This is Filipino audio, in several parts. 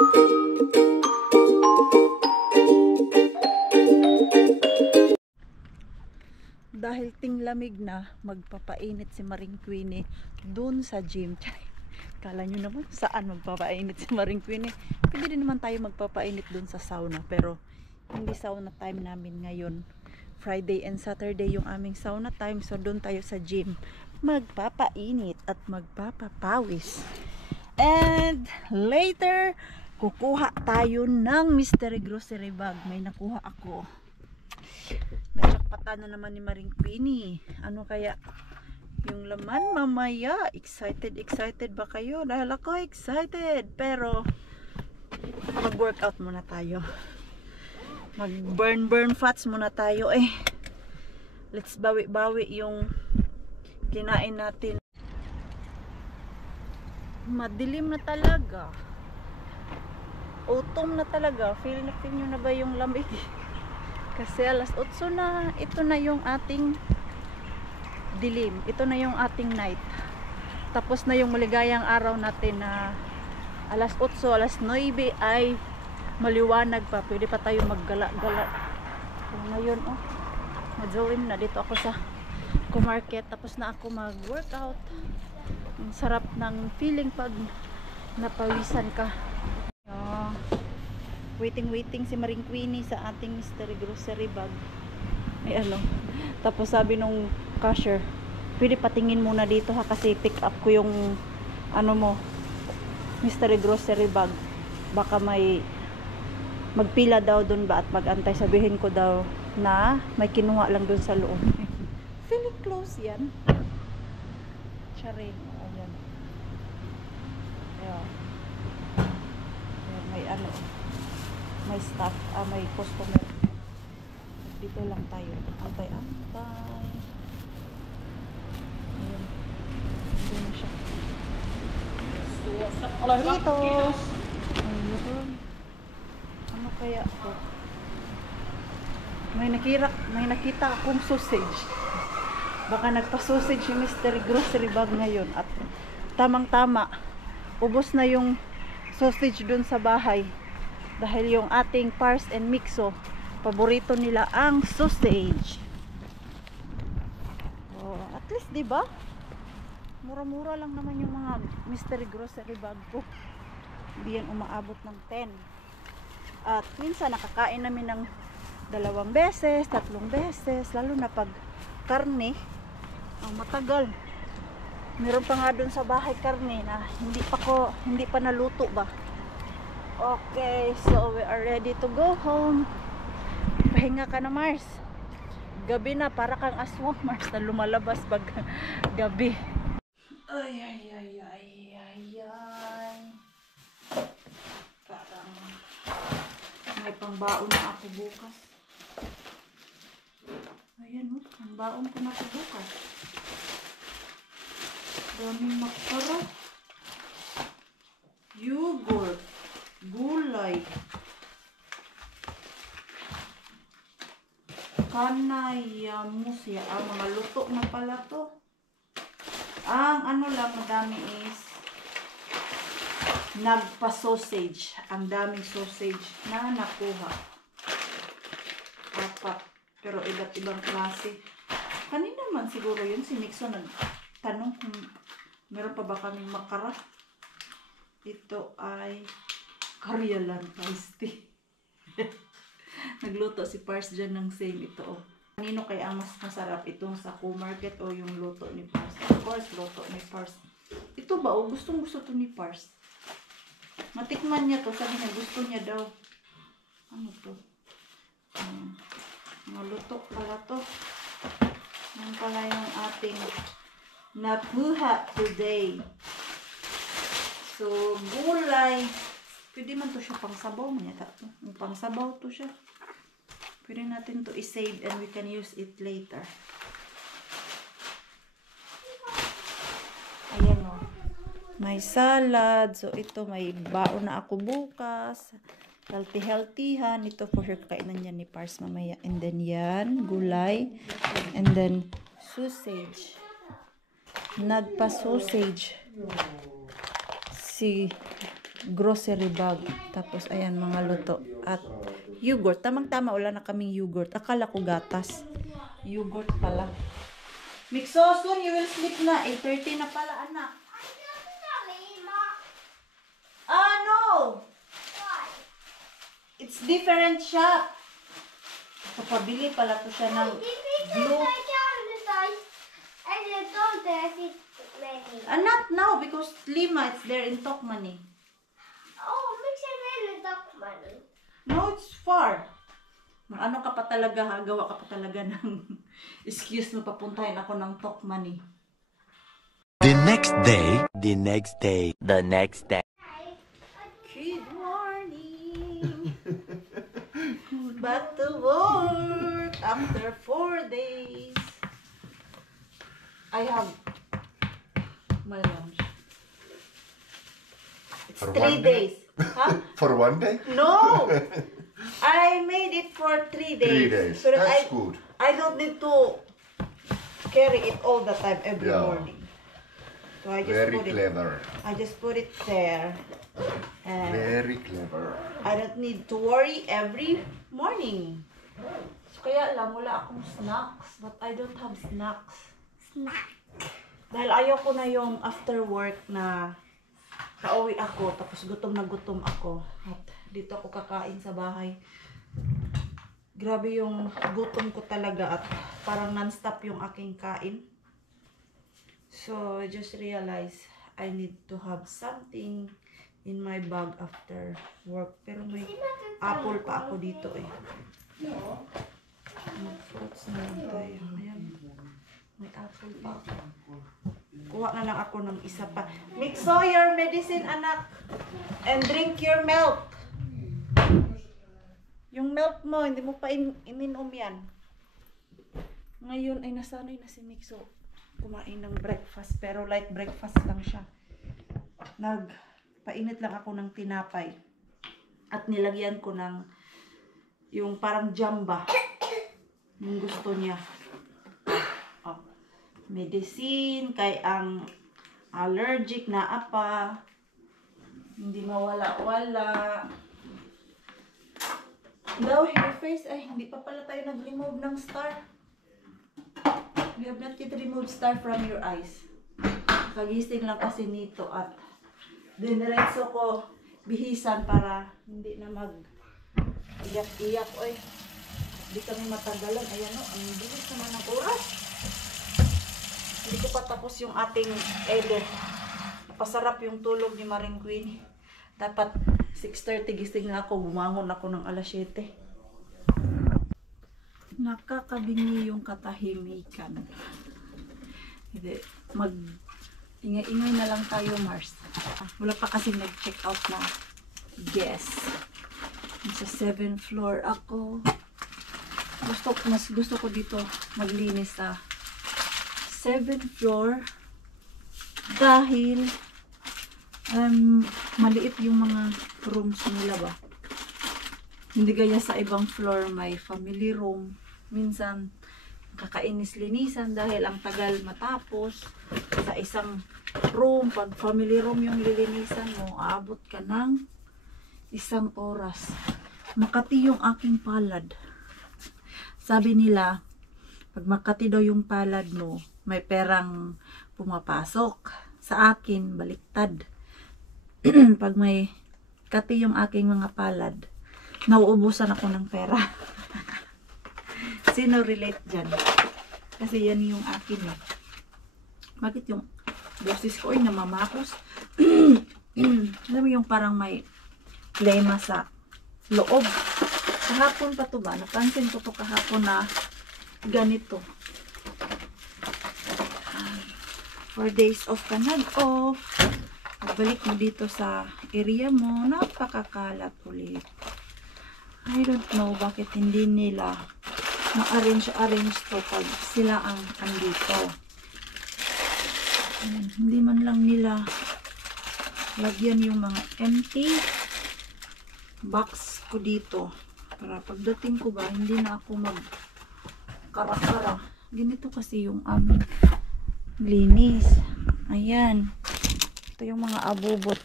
Dahil tinglamig na, magpapainit si Maring Queenie dun sa gym. Kala nyo naman saan magpapainit si Maring Queenie? Pwede din naman tayo magpapainit dun sa sauna, pero hindi sauna time namin ngayon. Friday and Saturday yung aming sauna time, so dun tayo sa gym magpapainit at magpapapawis. And later, kukuha tayo ng mystery grocery bag. May nakuha ako. Najakpatan na naman ni Maring Queenie. Ano kaya yung laman mamaya? Excited ba kayo? Dahil ako excited. Pero mag-workout muna tayo. Mag-burn fats muna tayo eh. Let's bawi-bawi yung kinain natin. Madilim na talaga. Autumn na talaga. Feel nyo na ba yung lamig? Kasi alas 8 na. Ito na yung ating dilim. Ito na yung ating night. Tapos na yung maligayang araw natin na alas 8, alas 9 ay maliwanag pa. Pwede pa tayo maggala-gala. So, ngayon, oh, madrawin na. Dito ako sa market. Tapos na ako mag-workout. Ang sarap ng feeling pag napawisan ka. Waiting si Maring Queenie sa ating mystery grocery bag. Ay ano. Tapos sabi nung cashier, pwede patingin muna dito ha, kasi pick up ko yung ano mo, mystery grocery bag. Baka may magpila daw dun ba at magantay. Sabihin ko daw na may kinuha lang dun sa loob. Feeling close yan. Charin. Ayan. Ayan. Ayan. May ano. May staff. May customer. Dito lang tayo. Antay-antay. Ayan. Dito na siya. Dito. Ayan. Ano kaya ito? May nakita akong sausage. Baka nagpa-sausage yung mystery grocery bag ngayon. At tamang-tama, ubos na yung sausage dun sa bahay. Dahil yung ating Pars and Mixo, paborito nila ang sausage. Oh, at least, diba? Mura-mura lang naman yung mga mystery grocery bag ko. Hindi yan umaabot ng 10. At minsan nakakain namin ng 2 beses, 3 beses, lalo na pag karne. Matagal. Meron pa nga dun sa bahay karne na hindi pa naluto ba. Okay, so we are ready to go home. Pahinga ka na, Mars. Gabi na, para kang aswang, Mars, na lumalabas pag gabi. Ay. Parang may pangbaon na ako bukas. Ayan, oh, pangbaon ko na ako bukas. Daming makara. Yogurt. Gulay. Kanay. Musya. Mga luto na pala to. Ang ano lang madami is nagpa-sausage. Ang daming sausage na nakuha. 4. Pero iba't ibang klase. Kanina man siguro yun si Nixon nagtanong kung meron pa ba kaming makara. Ito ay Karyalan iced tea. Nagluto si Pars dyan ng same ito. Oh. Kanino kaya ang mas masarap? Itong sa Co-Market o yung luto ni Pars? Of course, luto ni Pars. Ito ba? Oh, gustong gusto to ni Pars. Matikman niya to. Sabi niya gusto niya daw. Ano to? Mga luto pala to. Yan pala yung ating nakuha today. So, gulay. Pwede man to siya pang sabaw. Pang sabaw to siya. Pwede natin to i-save and we can use it later. Ayan o. May salad. So, ito may baon na ako bukas. Healthy-healthyhan. Ito for sure kainan yan ni Pars mamaya. And then yan, gulay. And then, sausage. Nagpa-sausage. Si grocery bag. Tapos, ayan, mga luto. At yogurt. Tamang-tama, wala na kaming yogurt. Akala ko gatas. Yogurt pala. Mixo, soon you will sleep na. 8:30 na pala, anak. Ah, no! It's different shop. Kapabili pala to siya ng blue. Not now because Lima, it's there in Tokmani. No, it's far. Ano ka pa talaga ha? Gawa ka pa talaga ng excuse mo papuntahin ako ng Tokmani. The next day. Good morning. Back to work after 4 days. I have my lunch. It's For 3 1 days. Huh? For 1 day? No! I made it for 3 days. 3 days. So that That's good. I don't need to carry it all the time every Yeah. morning. So I just Very put clever. I just put it there. And Very clever. I don't need to worry every morning. So kaya lang, wala akong snacks. But I don't have snacks. Dahil ayoko na yung after work na kauwi ako, tapos gutom na gutom ako. At dito ako kakain sa bahay. Grabe yung gutom ko talaga at parang non-stop yung aking kain. So, I just realized I need to have something in my bag after work. Pero may apple pa ako dito eh. Mag-fruits na lang tayo. Ayan. May apple pa ako. Kuha na lang ako ng isa pa. Mixo your medicine, anak. And drink your milk. Yung milk mo, hindi mo pa ininom yan. Ngayon ay nasanay na si Mixo kumain ng breakfast. Pero light breakfast lang siya. Nagpainit lang ako ng tinapay. At nilagyan ko ng yung parang jamba. Yung gusto niya. Oh. Medicine, kay ang allergic na apa. Hindi mawala-wala. Daw, your face, ay, hindi pa pala tayo nag-remove ng star. We have not yet removed star from your eyes. Kagising lang kasi nito at diniretso ko bihisan para hindi na mag-iyak-iyak. Oy, hindi kami matagalan. Ayan o, ang bilis naman ng oras. Hindi ko pa tapos yung ating edit. Pasarap yung tulog ni Maring Queen. Dapat 6:30 gising na ako, bumangon ako ng alas 7. Nakakabingi yung katahimikan. Hindi, ingay-ingay na lang tayo, Mars. Wala pa kasi nag-check out na guest. Sa 7th floor ako. Mas gusto ko dito maglinis sa 7th floor dahil maliit yung mga rooms nila ba. Hindi gaya sa ibang floor may family room. Minsan kakainis-linisan dahil ang tagal matapos. Sa isang room, pag family room yung lilinisan mo, aabot ka ng 1 oras. Makati yung aking palad. Sabi nila, pag makati daw yung palad mo, may perang pumapasok. Sa akin, baliktad. Pag may kati yung aking mga palad, nauubusan ako ng pera. Sino relate dyan? Kasi yan yung akin eh. Bakit yung boses ko ay namamakos? Alam mo yung parang may plema sa loob. Kahapon pa to ba? Napansin ko to kahapon na ganito. 4 days off ka nag-off. Pagbalik mo dito sa area mo, napakakalat ulit. I don't know bakit hindi nila ma-arrange to pag sila ang andito. Hindi man lang nila lagyan yung mga empty box ko dito. Para pagdating ko ba, hindi na ako mag-kara-kara. Ganito kasi yung aming linis. Ayan. Ito yung mga abubot.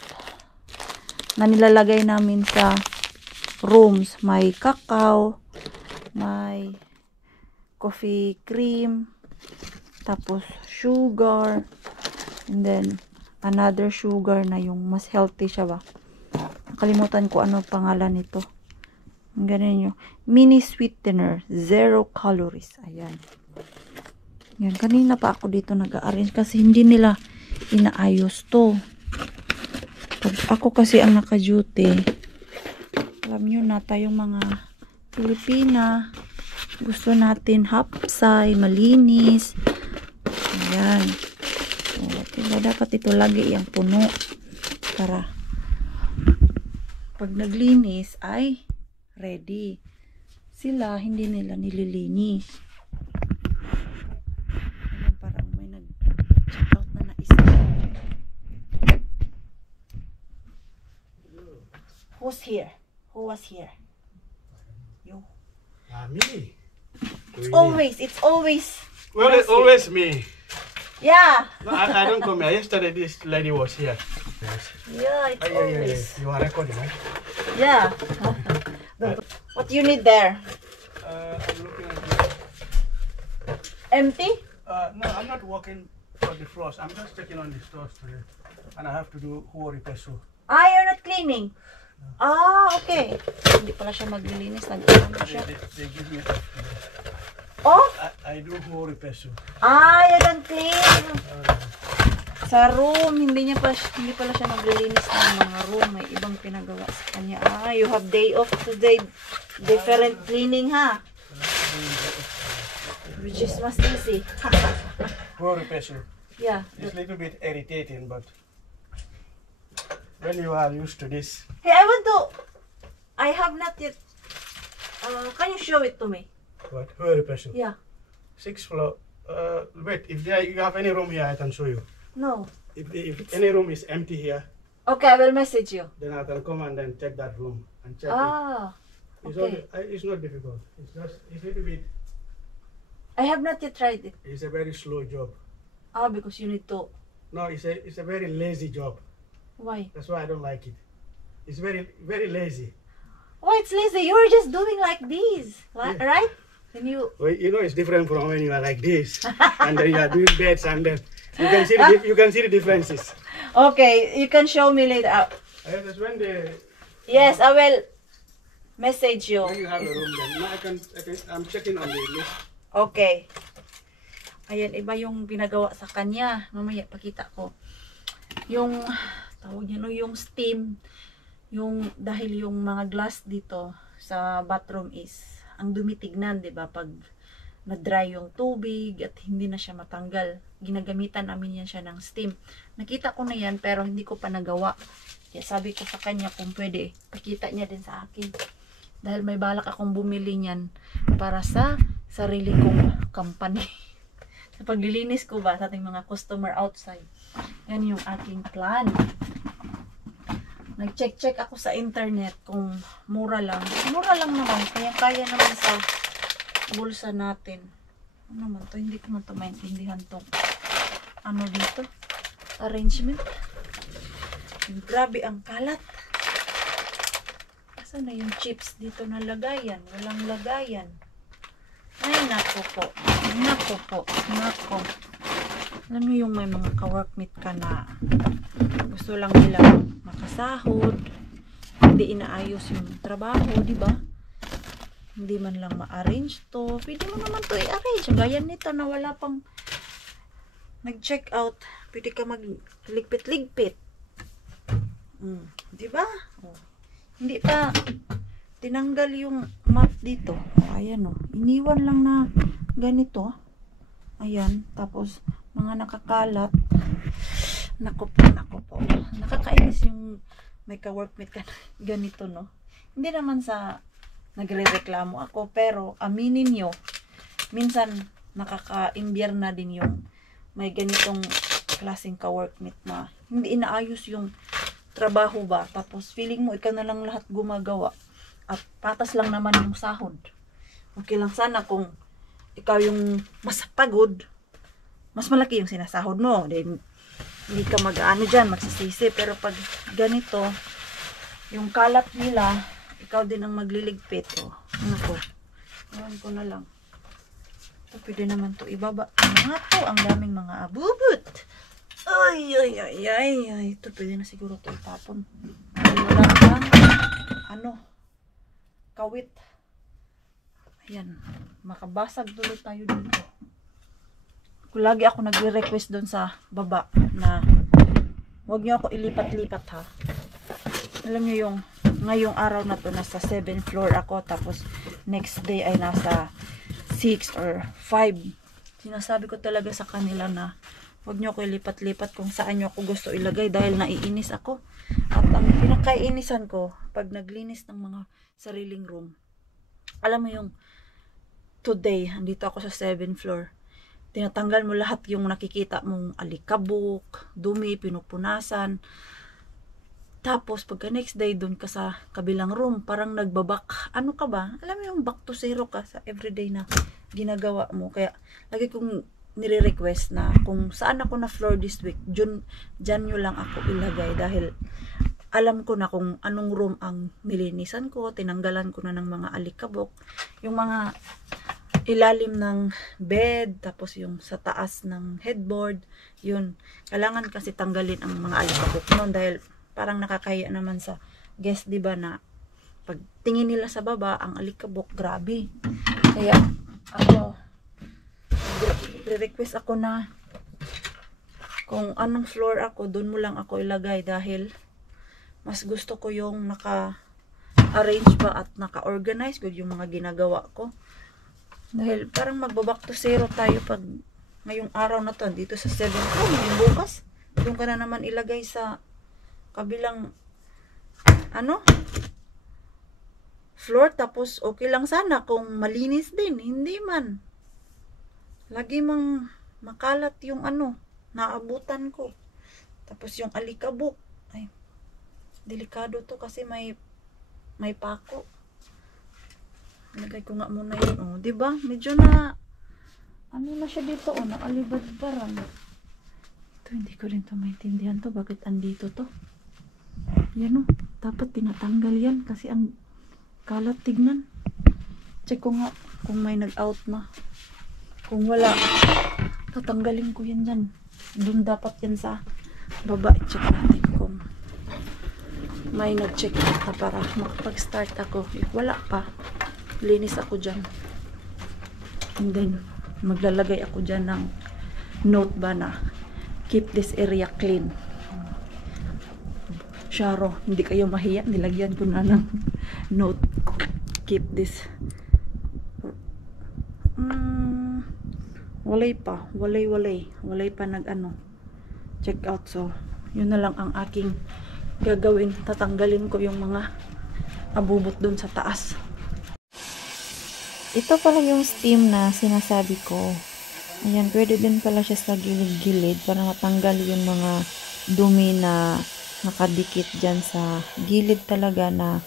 na nilalagay namin sa rooms. May cacao, may coffee cream, tapos sugar, and then another sugar na yung mas healthy siya ba. Nakalimutan ko ano pangalan nito. Ganun yung mini sweetener, 0 calories. Ayan. Yan, kanina pa ako dito nag-arrange kasi hindi nila inaayos to. Pag ako kasi ang naka-duty, alam nyo na tayong mga Pilipina, gusto natin hapsay, malinis. Ayan. So, diba, dapat ito lagi yung puno para pag naglinis ay ready. Sila, hindi nila nililinis. Ayan, parang may nag-check out na isa. Who's here? Who was here? You. Me. It's always. Well, it's always me. Yeah. No, I don't come here. Yesterday, this lady was here. Yes. Yeah, it's always. You are recording, right? Yeah. What you need there? I'm looking at this. Empty? No, I'm not working for the floors. I'm just checking on the stores today. And I have to do who repair so. Ah, you're not cleaning? Ah, okay. Hindi pala siya maglilinis. Nag-ano siya. They give me. Oh? I do who repair so. Ah, you don't clean. Sa room, hindi pala siya maglilinis ng mga room. May ibang pinagawa sa kanya. Ah, you have day off today. Different cleaning, ha? Which is mas easy. Who repair so. Yeah. It's a little bit irritating, but when you are used to this. Hey, I have not yet. Can you show it to me? What? Who repair so? Yeah. 6th floor. Wait, if you have any room here, I can show you. No. If any room is empty here, Okay, I will message you. then I can come and then check that room and check it. Ah, It's, okay. it's not difficult. It's just it's a little bit. I have not yet tried it. It's a very slow job. Ah, because you need to. No, it's a very lazy job. Why? That's why I don't like it. It's very lazy. Why it's lazy? You're just doing like this, like, Yeah. right? Then you. Well, you know, it's different from when you are like this, and then you are doing beds, and then you can see the differences. Okay, you can show me later. That's when Yes, I will message you. when you have a room. Then now I'm checking on the list. Okay. Ayan, iba yung pinagawa sa kanya. Mamaya, pakita ko. Yung, tawag niya, no, yung steam. Dahil yung mga glass dito sa bathroom is, ang dumitignan, di ba? Pag na-dry yung tubig at hindi na siya matanggal. Ginagamitan namin yan siya ng steam. Nakita ko na yan, pero hindi ko pa nagawa. Kaya sabi ko sa kanya kung pwede, pakita niya din sa akin. Dahil may balak akong bumili niyan para sa sarili kong company. Sa paglilinis ko ba sa ating mga customer outside. Yan yung aking plan. Nag-check ako sa internet kung mura lang. Mura lang naman. Kaya naman sa bulsa natin. Ano naman to? Hindi ko man to maintindihan to. Ano dito? Arrangement. Grabe ang kalat. Asan na yung chips dito na lagayan? Walang lagayan. Ay, nako po. Nako po. Nako. Alam niyo yung may mga ka-workmate ka na gusto lang nila makasahod. Hindi inaayos yung trabaho, di ba? Hindi man lang ma-arrange to. Pwede mo naman to i-arrange. Gaya nito na wala pang nag-check out. Pwede ka magligpit-ligpit. Di ba? Oh. Hindi pa tinanggal yung mat dito. Ayan o. Iniwan lang na ganito. Ayan. Tapos mga nakakalat. Nako po. Nakakainis yung may ka-workmate ka ganito, no? Hindi naman sa nagre-reklamo ako, pero aminin nyo, minsan nakaka-imbier na din yung may ganitong klaseng ka-workmate na hindi inaayos yung trabaho ba, tapos feeling mo ikaw na lang lahat gumagawa at patas lang naman yung sahod. Okay lang sana kung ikaw yung mas pagod, mas malaki yung sinasahod mo, then hindi ka mag-ano dyan, magsisisi. Pero pag ganito, yung kalat nila, ikaw din ang magliligpit. O, ano ko? Ewan ko na lang. Ito, pwede naman to ibaba. Mga to, ang daming mga abubot. Ay, ay, ay, ay, ay. Ito, pwede na siguro to itapon. Ay, wala lang. Ano? Kawit. Ayan. Makabasag tuloy tayo dito. Lagi ako nagre-request doon sa baba na huwag niyo ako ilipat-lipat ha. Alam niyo yung ngayong araw na to nasa 7th floor ako, tapos next day ay nasa 6 or 5. Sinasabi ko talaga sa kanila na huwag niyo ako ilipat-lipat kung saan niyo ako gusto ilagay dahil naiinis ako. At ang pinakaiinisan ko pag naglinis ng mga sariling room, alam mo yung today, andito ako sa 7th floor, tinatanggal mo lahat yung nakikita mong alikabok, dumi, pinupunasan. Tapos, pagka next day, dun ka sa kabilang room, parang nagbabak. Ano ka ba? Alam mo yung back to zero ka sa everyday na ginagawa mo. Kaya, lagi kong nire-request na kung saan ako na floor this week, dyan nyo lang ako ilagay. Dahil, alam ko na kung anong room ang nilinisan ko, tinanggalan ko na ng mga alikabok. Yung mga ilalim ng bed, tapos yung sa taas ng headboard, yun. Kailangan kasi tanggalin ang mga alikabok noon dahil parang nakakahiya naman sa guest, diba, na pag tingin nila sa baba, ang alikabok, grabe. Kaya, ako, request ako na kung anong floor ako, doon mo lang ako ilagay dahil mas gusto ko yung naka-arrange pa at naka-organize ko yung mga ginagawa ko. Dahil parang magbaback to zero tayo pag ngayong araw na to, dito sa 7th floor, yung bukas, doon ka na naman ilagay sa kabilang, ano, floor, tapos okay lang sana kung malinis din, hindi man. Lagi mang makalat yung ano, naabutan ko. Tapos yung alikabok, ay, delikado to kasi may pako. Lagay ko nga muna yun, oh, diba? Medyo na, ano na siya dito, oh, nakalibad parang. Ito, hindi ko rin to maintindihan to, bakit andito to? Yan, oh, dapat tinatanggal yan, kasi ang kalat, tignan. Check ko nga, kung may nag-out na. Kung wala, tatanggalin ko yan dyan. Doon dapat yan sa baba. I-check natin kung may nag-check out na para makapag-start ako. If wala pa, linis ako dyan. And then, maglalagay ako dyan ng note ba na keep this area clean. Sharo, hindi kayo mahiya. Nilagyan ko na ng note. Keep this. Walay pa. Walay pa nag-ano. Check out. So, yun na lang ang aking gagawin. Tatanggalin ko yung mga abubot dun sa taas. Ito pala yung steam na sinasabi ko. Ayan, pwede din pala siya sa gilid-gilid para matanggal yung mga dumi na nakadikit dyan sa gilid talaga na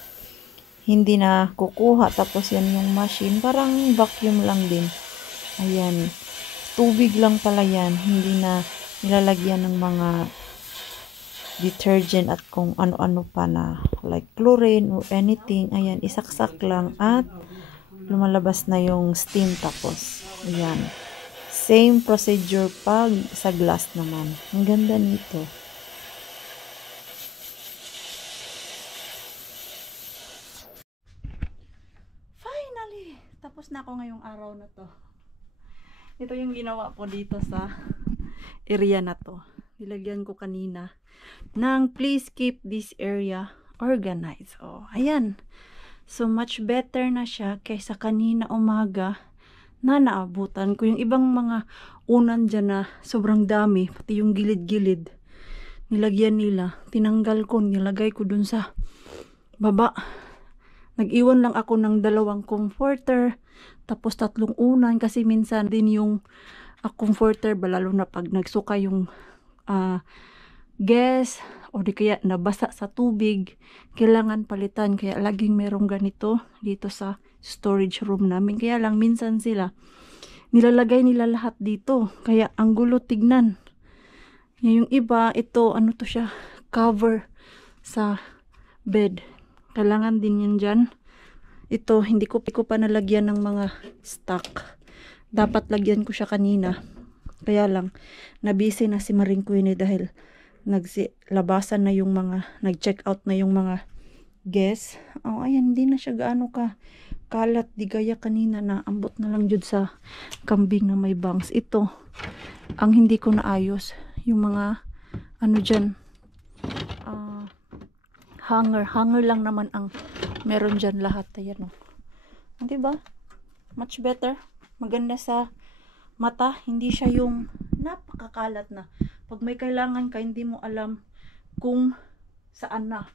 hindi na kukuha. Tapos yan yung machine, parang vacuum lang din. Ayan, tubig lang pala yan. Hindi na nilalagyan ng mga detergent at kung ano-ano pa na like chlorine or anything. Ayan, isaksak lang at lumalabas na yung steam. Tapos ayan, same procedure pag sa glass naman. Ang ganda nito. Finally, tapos na ako ngayong araw na to. Ito yung ginawa ko dito sa area na to. Nilagyan ko kanina ng please keep this area organized. Oh, ayan. So, much better na siya kaysa kanina umaga na naabutan ko. Yung ibang mga unan dyan na sobrang dami, pati yung gilid-gilid, nilagyan nila. Tinanggal ko, nilagay ko dun sa baba. Nag-iwan lang ako ng 2 comforter, tapos 3 unan kasi minsan din yung comforter, lalo na pag nagsuka yung guest, o di kaya nabasa sa tubig, kailangan palitan. Kaya laging merong ganito dito sa storage room namin. Kaya lang minsan sila nilalagay nila lahat dito, kaya ang gulo tignan. Yung iba, ito ano to siya, cover sa bed. Kailangan din yan dyan. Ito, hindi ko pa nalagyan ng mga stock. Dapat lagyan ko siya kanina. Kaya lang, nabisi na si Maring Queenie dahil labasan na yung mga, nag-check out na yung mga guests. Oh, ayan, hindi na siya gaano ka kalat. Di gaya kanina na ambot na lang jud sa kambing na may bangs. Ito, ang hindi ko naayos. Yung mga, ano dyan, hanger lang naman ang meron dyan lahat. Ayan, oh. Diba? Much better. Maganda sa mata. Hindi siya yung napakakalat na. Pag may kailangan ka, hindi mo alam kung saan na.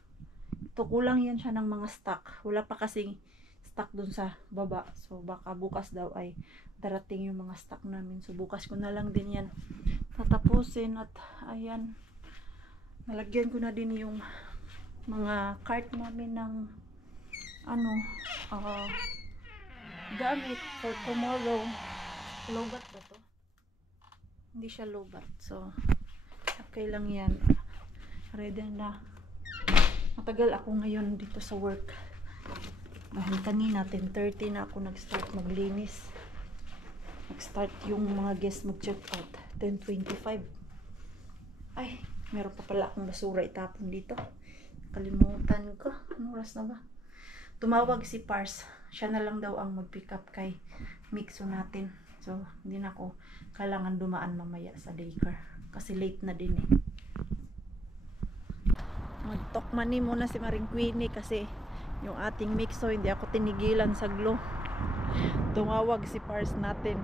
Ito, kulang yan siya ng mga stock. Wala pa kasing stock dun sa baba. So, baka bukas daw ay darating yung mga stock namin. So, bukas ko na lang din yan tatapusin. At, ayan, nalagyan ko na din yung mga cart namin ng gamit for tomorrow. Lobat ba to? Hindi siya lobat. So, okay lang yan. Ready na. Matagal ako ngayon dito sa work. Dahil kanina 10:30 na ako nag-start maglinis. Nag-start yung mga guests mag-check out. 10:25. Ay, meron pa pala akong basura itapon dito. Kalimutan ko. Anong oras na ba? Tumawag si Pars. Siya na lang daw ang mag-pick up kay Mixo natin. So, hindi na ako kailangan dumaan mamaya sa daycare. Kasi late na din eh. Mag-talk money muna si Maring Queenie kasi yung ating Mixo, hindi ako tinigilan sa glue. Tumawag si Pars natin.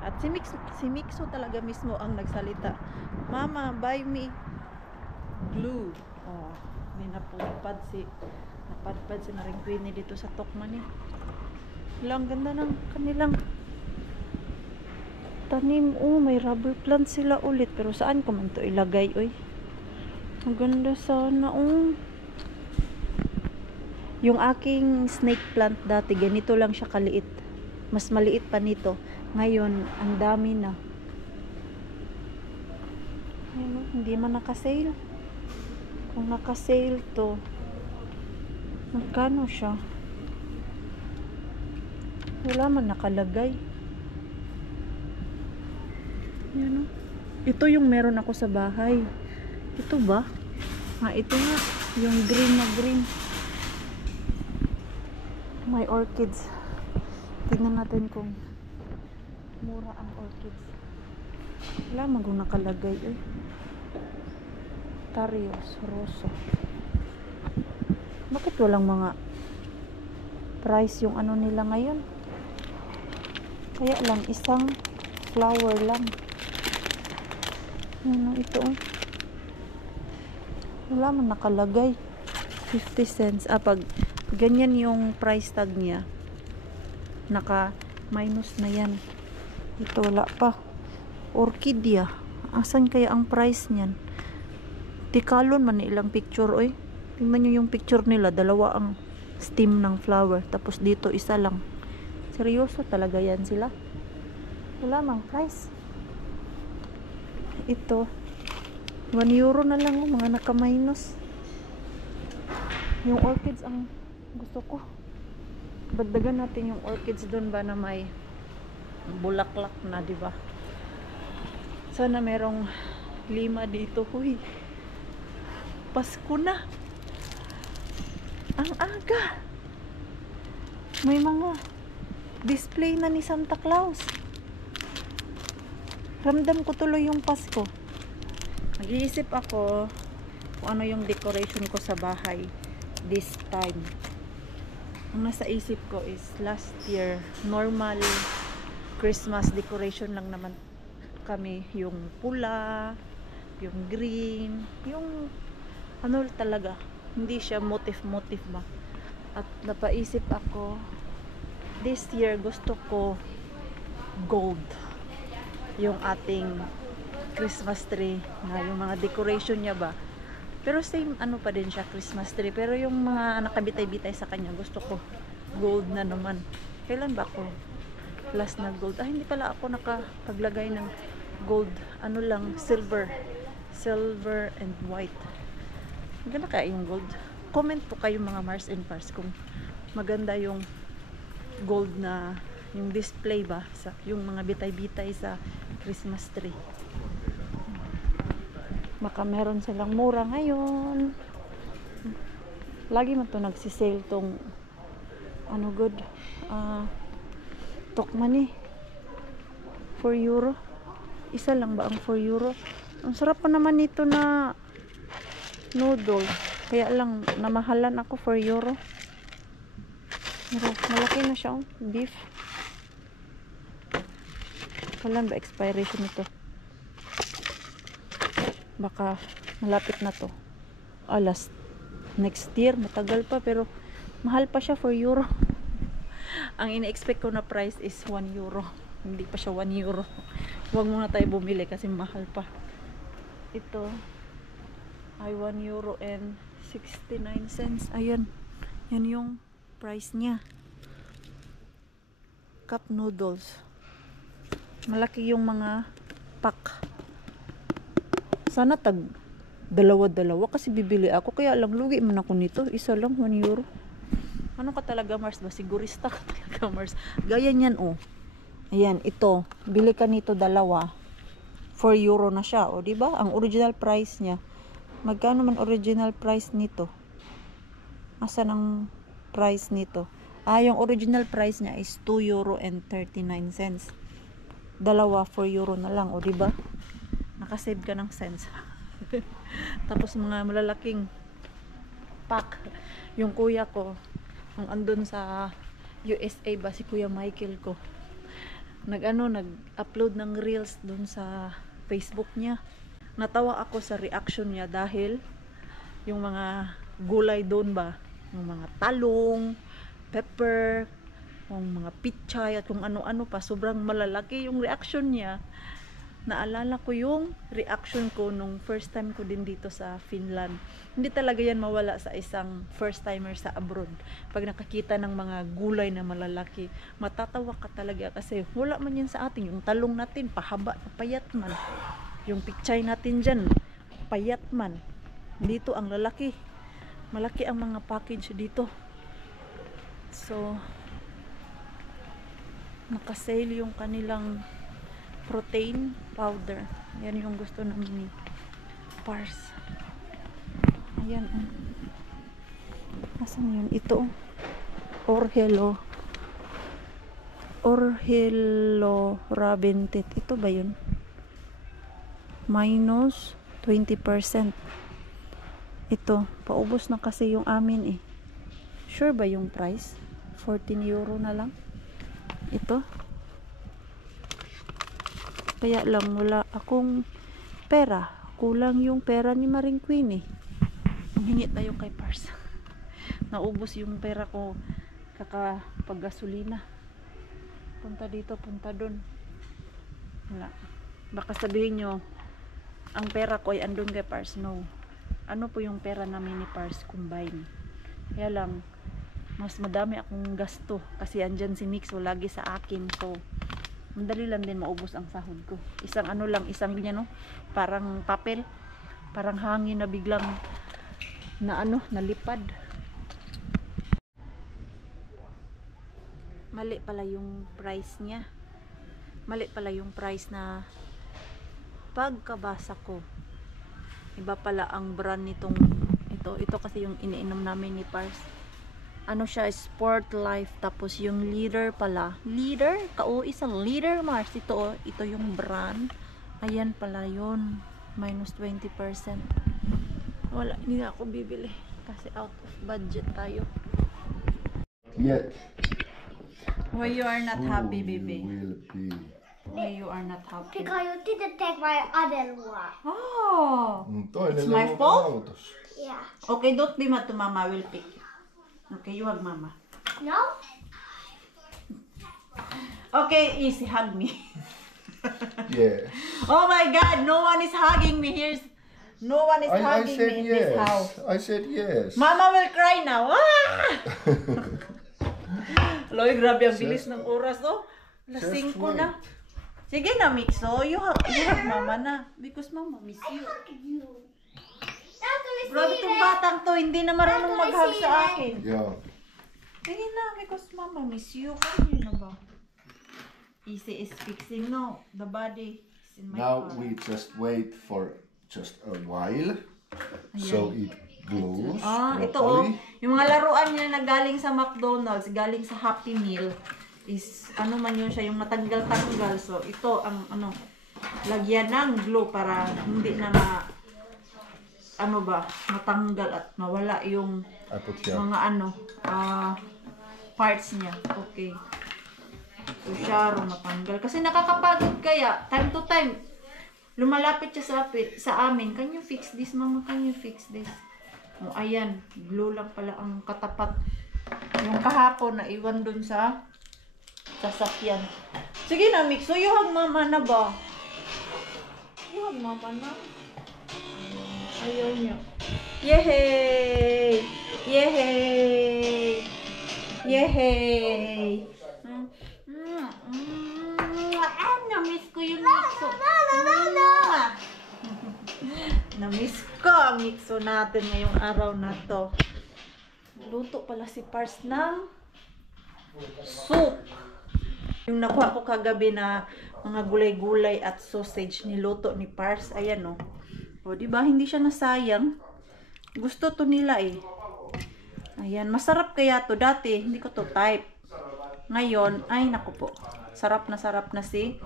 At si Mixo talaga mismo ang nagsalita. Mama, buy me glue. Oh, may napadpad si Maring Queenie dito sa talk money. Ang ganda ng kanilang tanim. Oh, may rubber plant sila ulit. Pero saan ko man to ilagay, oy? Ang ganda sana, oh. Yung aking snake plant dati, ganito lang siya kaliit. Mas maliit pa nito. Ngayon, ang dami na. Ayun, hindi man nakasale. Kung nakasale to, magkano siya? Wala man nakalagay. Yan, oh. Ito yung meron ako sa bahay. Ito ba? Ito nga. Yung green na green. May orchids. Tignan natin kung mura ang orchids. Wala man kung nakalagay eh. Tarios, Rosso. Bakit walang mga price yung ano nila ngayon? Kaya lang, isang flower lang. Ano ito? Wala man nakalagay. 50 cents. Pag ganyan yung price tag niya, naka minus na yan. Ito wala pa. Orchidea. Asan kaya ang price niyan? Tikalon man ilang picture, oy. Tingnan nyo yung picture nila. Dalawa ang stem ng flower. Tapos dito isa lang. Seryoso talaga yan sila. Wala mang price. Ito 1 euro na lang, mga naka-minus. Yung orchids ang gusto ko. Dagdagan natin yung orchids doon ba na may bulaklak na, di ba? Sana merong 5 dito. Huy. Pasko na. Ang aga. May mga display na ni Santa Claus. Ramdam ko tuloy yung Pasko. Nag-iisip ako kung ano yung decoration ko sa bahay this time. Ang nasa isip ko is last year, normal Christmas decoration lang naman kami. Yung pula, yung green, yung ano talaga. Hindi siya motif-motif ba. At napaisip ako, this year gusto ko gold. Yung ating Christmas tree na yung mga decoration niya ba, pero same ano pa din siya, Christmas tree, pero yung mga nakabitay-bitay sa kanya gusto ko gold na naman. Kailan ba ako last na gold? Hindi pala ako nakapaglagay ng gold, ano lang, silver and white. Maganda kaya yung gold. Comment po kayo mga Mars and Pars kung maganda yung gold na yung display ba sa yung mga bitay-bitay sa Christmas tree. Baka meron silang mura ngayon. Lagi man to nagsisale tong ano good Tokman 4 euro. Isa lang ba ang 4 euro? Ang sarap pa naman nito na noodle. Kaya lang namahalan ako 4 euro. Pero malaki na siya, beef. Kailan ba expiration nito? Baka malapit na to. Last next year, matagal pa pero mahal pa siya 4 euro. Ang ina-expect ko na price is 1 euro. Hindi pa siya 1 euro. Huwag muna tayo bumili kasi mahal pa. Ito ay 1 euro and 69 cents. Ayan. Yan yung price niya. Cup noodles. Malaki yung mga pack. Sana tag dalawa-dalawa kasi bibili ako. Kaya lang lugi man ako nito. Isa lang 1 euro. Ano ka talaga Mars ba? Sigurista ka talaga Mars. Gaya niyan oh. Ayan, ito. Bili ka nito dalawa. 4 euro na siya. O diba? Ang original price niya. Magkano man original price nito? Asan ang price nito? Yung original price niya is 2 euro and 39 cents. Dalawa, 4 euro na lang. O diba? Nakasave ka ng cents. Tapos mga malalaking pack. Yung kuya ko, ang andun sa USA ba, si Kuya Michael ko. Nag-upload ng reels dun sa Facebook niya. Natawa ako sa reaction niya dahil yung mga gulay doon ba, yung mga talong, pepper, yung mga pichay at kung ano-ano pa, sobrang malalaki yung reaction niya. Naalala ko yung reaction ko nung first time ko din dito sa Finland. Hindi talaga yan mawala sa isang first timer sa abroad. Pag nakakita ng mga gulay na malalaki, matatawa ka talaga kasi wala man yan sa atin. Yung talong natin, pahaba, payat man. Yung pichay natin dyan, payat man. Dito ang lalaki. Malaki ang mga package dito. So, nakasale yung kanilang protein powder. Yan yung gusto namin ni Pars. Ayan. Nasaan yun? Ito. Orhelo Rabentit. Ito ba yun? Minus 20%. Ito. Paubos na kasi yung amin eh. Sure ba yung price? 14 euro na lang. Ito. Kaya lang wala akong pera. Kulang yung pera ni Maring Queen eh. Hingi tayo kay Pars. Naubos yung pera ko kakapag-gasolina. Punta dito, punta doon. Wala. Baka sabihin nyo, ang pera ko ay andun kay Pars. No. Ano po yung pera namin ni Pars combine. Kaya lang, mas madami akong gasto. Kasi andyan si Mixo lagi sa akin. So, madali lang din maubos ang sahod ko. Isang ano lang, isang ganyan no, parang papel, parang hangin na biglang na ano, nalipad. Mali pala yung price niya. Mali pala yung price na pagkabasa ko. Iba pala ang brand nitong ito kasi yung iniinom namin ni Pars. Ano siya, Sport Life, tapos yung leader pala. Leader? Isang leader Mars. Ito yung brand. Ayan pala yun. Minus 20%. Wala, hindi na ako bibili. Kasi out of budget tayo. Yet. Why you are not happy, baby? Will be. Why you are not happy? Because you didn't take my other one. Oh! Toinen It's my leuka fault? autossa. Yeah. Okay, don't be mad to Mama. I will pick you. Okay, you hug Mama. No? Okay, easy, hug me. Yeah. Oh my God, no one is hugging me. No one is I hugging said me in this house. yes. I said yes. Mama will cry now. Ah! Loy, grabe ang bilis ng oras, oh. Just Lasing ko wait. na. Sige na, Mixo. You hug Mama na. Because Mama miss you. After Grabe itong batang to, hindi na marunong mag-hug sa akin. Yeah. Tingin na, because mama miss you. Kaya na ba? Easy is fixing. No, the body is in my Now car. we just wait for just a while. So it glues Ito oh. properly. Yung mga laruan niya na galing sa McDonald's, galing sa Happy Meal, is ano man yun siya, yung matanggal-tanggal. So ito ang ano, lagyan ng glue para hindi na matanggal at mawala yung I put here. mga parts niya. Okay. So siya matanggal. Kasi nakakapagod kaya, time to time, lumalapit siya sa amin. Can you fix this, mama? Can you fix this? O, ayan. Glue lang pala ang katapat. Yung kahapon na iwan dun sa sasakyan. Sige na, Mix. So, yuhag mama na ba? Yuhag mama na. Ayaw niya. Yehey! Yehey! Yehey! Na-miss ko yung Mixo. Na-miss ko ang Mixo natin ngayong araw na to. Luto pala si Pars ng soup. Yung nakuha ko kagabi na mga gulay-gulay at sausage niluto ni Pars. Ayan o. O, diba? Hindi siya nasayang. Gusto to nila eh. Ayan. Masarap kaya to. Dati, hindi ko to type. Ngayon, ay naku po. Sarap na si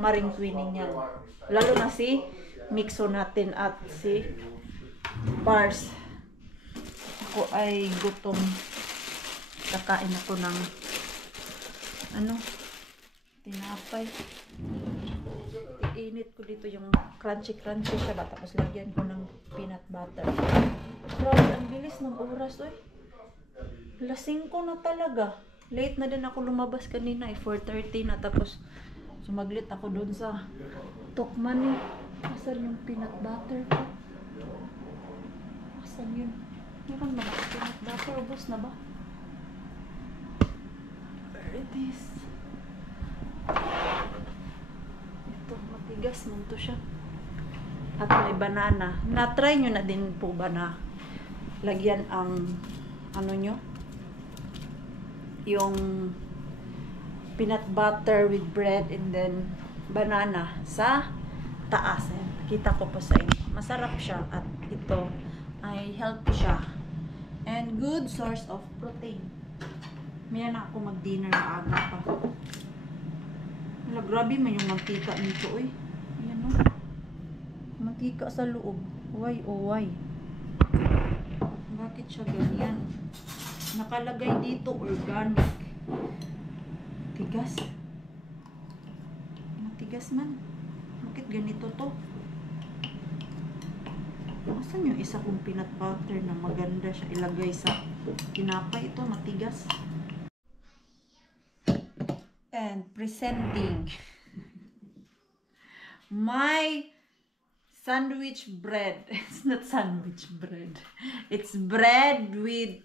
Maring Twinning yan. Lalo na si Mixo natin at si Pars. Ako ay gutom. Kakain ako ng tinapay. Iinit ko dito yung crunchy siya ba, tapos lagyan ko ng peanut butter. Grabe, ang bilis ng oras oy. Lasing ko na talaga. Late na din ako lumabas kanina 4:30 na, tapos sumaglit ako doon sa Tokman eh. Asan yung peanut butter ko? Asan yun? Meron ba peanut butter? Ubus na ba? Where it is? Ito, matigas man to siya. At may banana. Na-try nyo na din po ba na lagyan ang yung peanut butter with bread and then banana sa taas. Kita ko po sa inyo. Masarap siya at ito ay healthy siya. And good source of protein. Maya na ako mag-dinner na aga pa. Wala, grabe man yung mantika nito eh. Ayan o. Mantika sa loob. Why oh why? Bakit siya ganyan? Nakalagay dito organic. Tigas. Matigas man. Bakit ganito to? Asan yung isa kong peanut butter na maganda siya ilagay sa tinapay? Ito matigas. And presenting my sandwich bread. It's not sandwich bread. It's bread with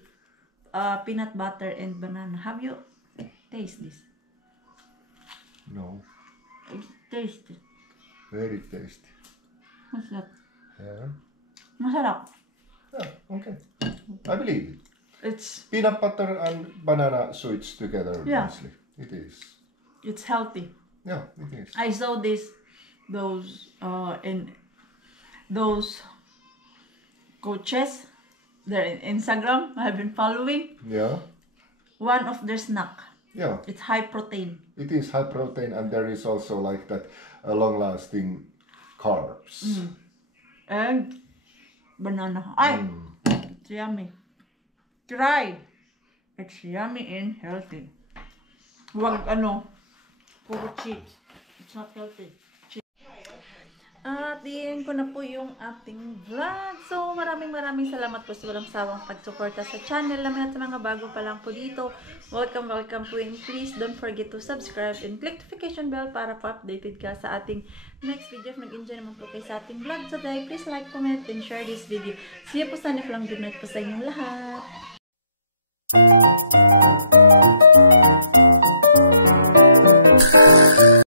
peanut butter and banana. Have you tasted this? No. Taste it. Very tasty. What's that? Yeah. Masarap. Yeah, okay. I believe it. It's Peanut butter and banana sweets together Yeah. nicely. It is. healthy. Yeah, it is. I saw those in those coaches. Their Instagram I have been following. Yeah. One of their snack. Yeah. It's high protein. It is high protein, and there is also like that long-lasting carbs. And banana. Ay! It's yummy. Try! It's yummy and healthy. Huwag puro chips. It's not healthy. At diyan ko na po yung ating vlog. So, maraming salamat po sa walang sawang pagsuporta sa channel namin at sa mga bago pa lang po dito. Welcome po, and please don't forget to subscribe and click notification bell para po updated ka sa ating next video. If nag-enjoy naman po kayo sa ating vlog today, please like, comment, and share this video. See you po sa next vlog. Good night po sa inyong lahat.